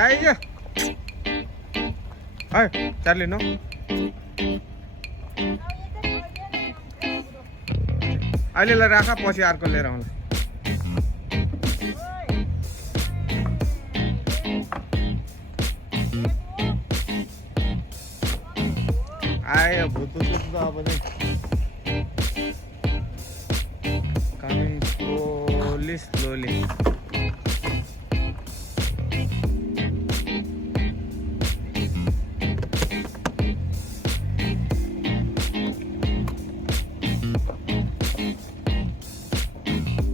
आइज Charlie no अहिलेलाई राख पछि अर्को लिएर आउँला आयो भुतु सुत्नु अब चाहिँ coming slowly slowly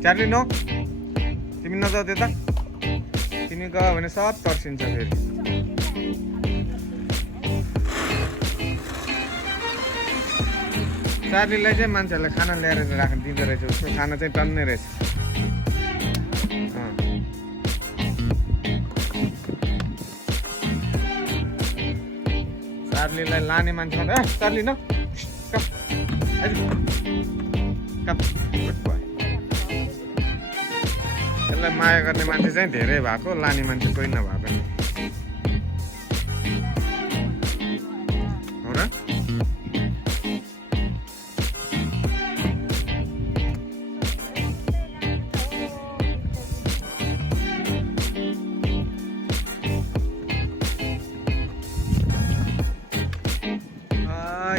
Charlie no तिमी नजाऊ त्यता तिमी गयो भने सब तर्सिन्छ फेरि चार्लीलाई चाहिँ मान्छेहरूले खाना ल्याएर राख्नु दिँदो रहेछ उसको खाना चाहिँ टन्ने रहेछ चार्लीलाई लाने मान्छे चार्ली न यसलाई माया गर्ने मान्छे चाहिँ धेरै भएको लाने मान्छे कोही नभएको नि हो र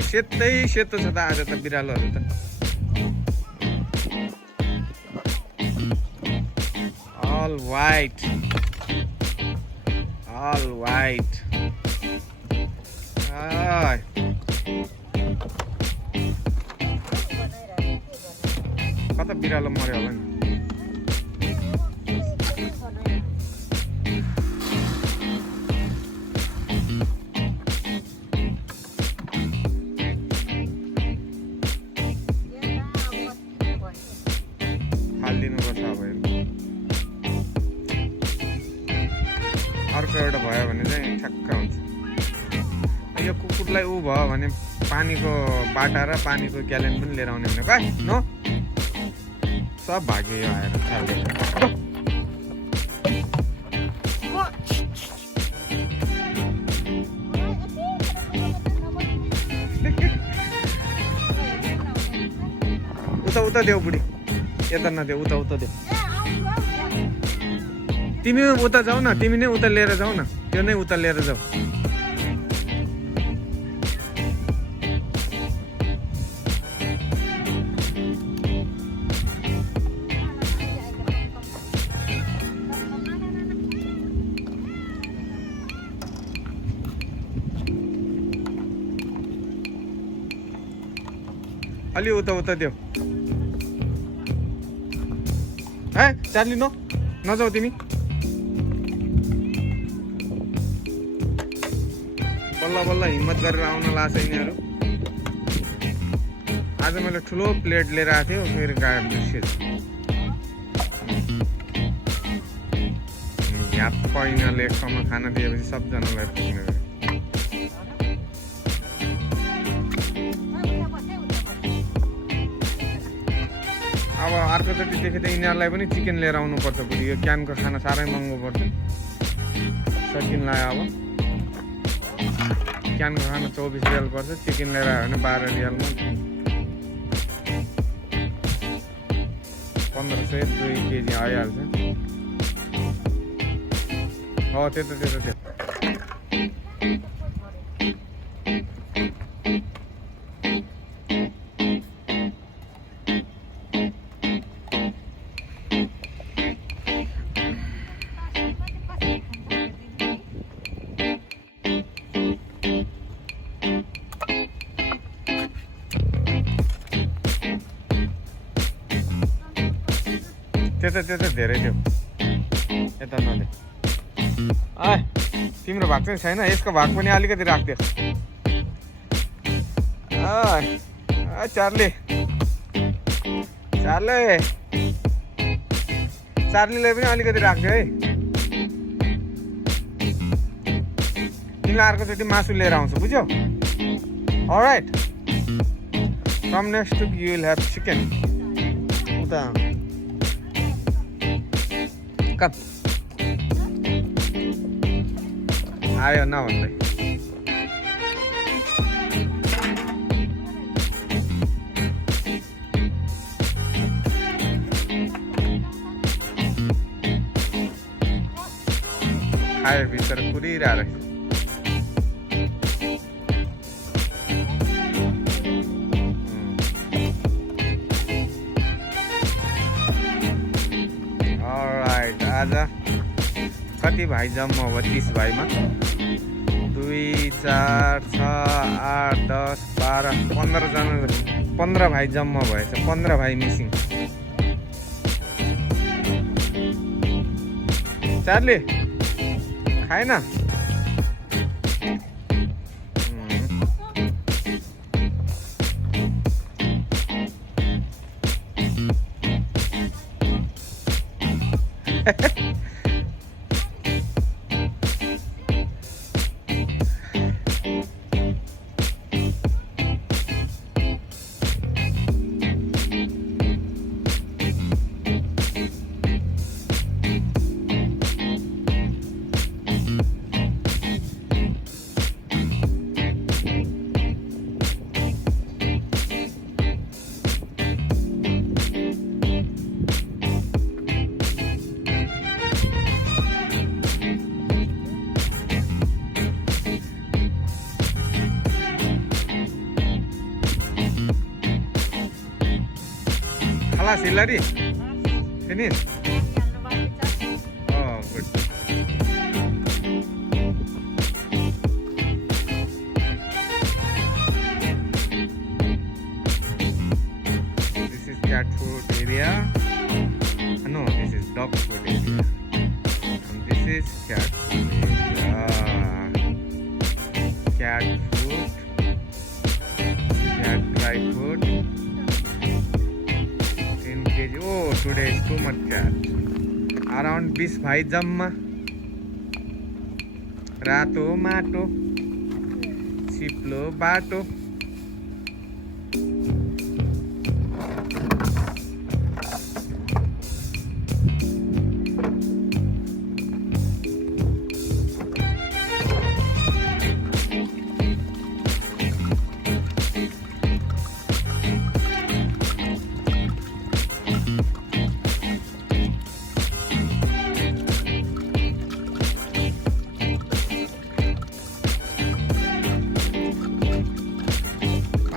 सेतै सेतो छ त आज त बिरालोहरू त all white कता बिरालो मर्यो होला नि हालिदिनुपर्छ अब अर्को एउटा भयो भने चाहिँ ठ्याक्क हुन्छ यो कुकुरलाई ऊ भयो भने पानीको बाटा र पानीको ग्यालन पनि लिएर आउने भने कहाँ नो सब भाग्यो यो आएर उता उता देऊ बुढी यता नदेऊ उता उता देऊ तिमी उता जाऊ न तिमी नै उता लिएर जाऊ न त्यो नै उता लिएर जाऊ अलि उता उता देऊ चार्ली नो नजाऊ तिमी बल्ल बल्ल हिम्मत गरेर आउन लाग्छ यिनीहरू आज मैले ठुलो प्लेट लिएर आएको थिएँ फेरि गाडी बिर्सेछु यहाँ यिनीहरूले एक ठाउँमा खाना दिएपछि सबजनालाई पुग्ने अब अर्कोचोटि त यिनीहरूलाई पनि चिकन लिएर आउनुपर्छ फेरि यो क्यानको खाना साह्रै महँगो पर्छ सकिनलाई अब क्यानको खाना 24 रियल पर्छ चिकन लिएर आयो भने 12 रियलमा 1500 2 केजी आइहाल्छ हो त्यो त्यता धेरै थियो यता नले तिम्रो भाग चाहिँ छैन यसको भाग पनि अलिकति राख्दियो चार्ली चार्लीलाई पनि अलिकति राख्दियो है तिमीलाई अर्कोचोटि मासु लिएर आउँछु बुझ्यौ alright from next week you will have chicken उता Come. आयो नभन्दै। खायो भित्र कुरिरहेको रहेछ। अलराइट, आज कति भाइ जम्मा भयो? 30 भाइमा 2, 4, 6, 8, 10, 12, 15 जना, 15 भाइ जम्मा भएछ। 15 भाइ मिसिङ। चार्ली खाएन? Alas, Hillary. Finish. Oh, good. This is cat food area. No, this is dog food area. And this is cat food area. Cat food. Cat dry food. Oh, today is too much cat. Around 20 भाइ जम्मा। रातो माटो, चिप्लो बाटो।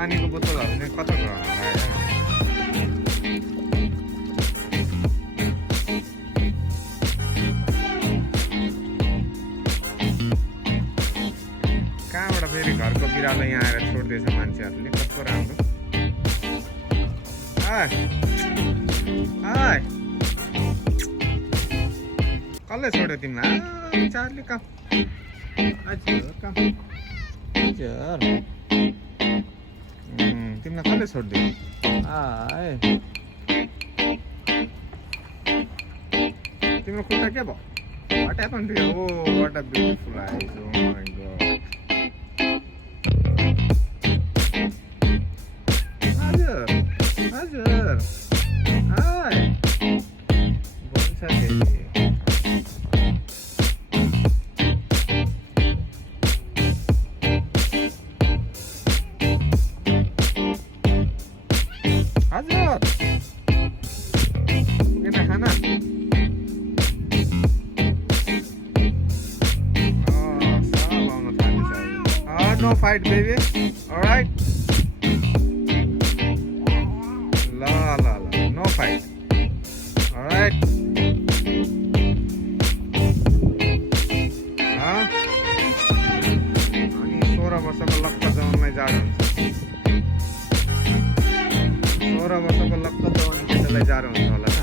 पानीको बोतलहरू चाहिँ कता गयो कहाँबाट फेरि घरको बिरालो यहाँ आएर छोड्दैछ मान्छेहरूले? कस्तो राम्रो। कसले छोड्यो तिमीलाई? चार्ली कहाँ? तिमीलाई कसले छोडिदियो? तिम्रो खुट्टा के भयो? What happened to you? Oh, what a beautiful eyes. Oh my god. Hazır. Hi. Bonsa dedi. Hazır. Kita sana. No fight, baby. All right. La. No fight. All right. अनि 16 वर्षको लक्क जवानलाई जाडो हुन्छ। 16 वर्षको लक्क जवान केटालाई जाडो हुन्छ होला त।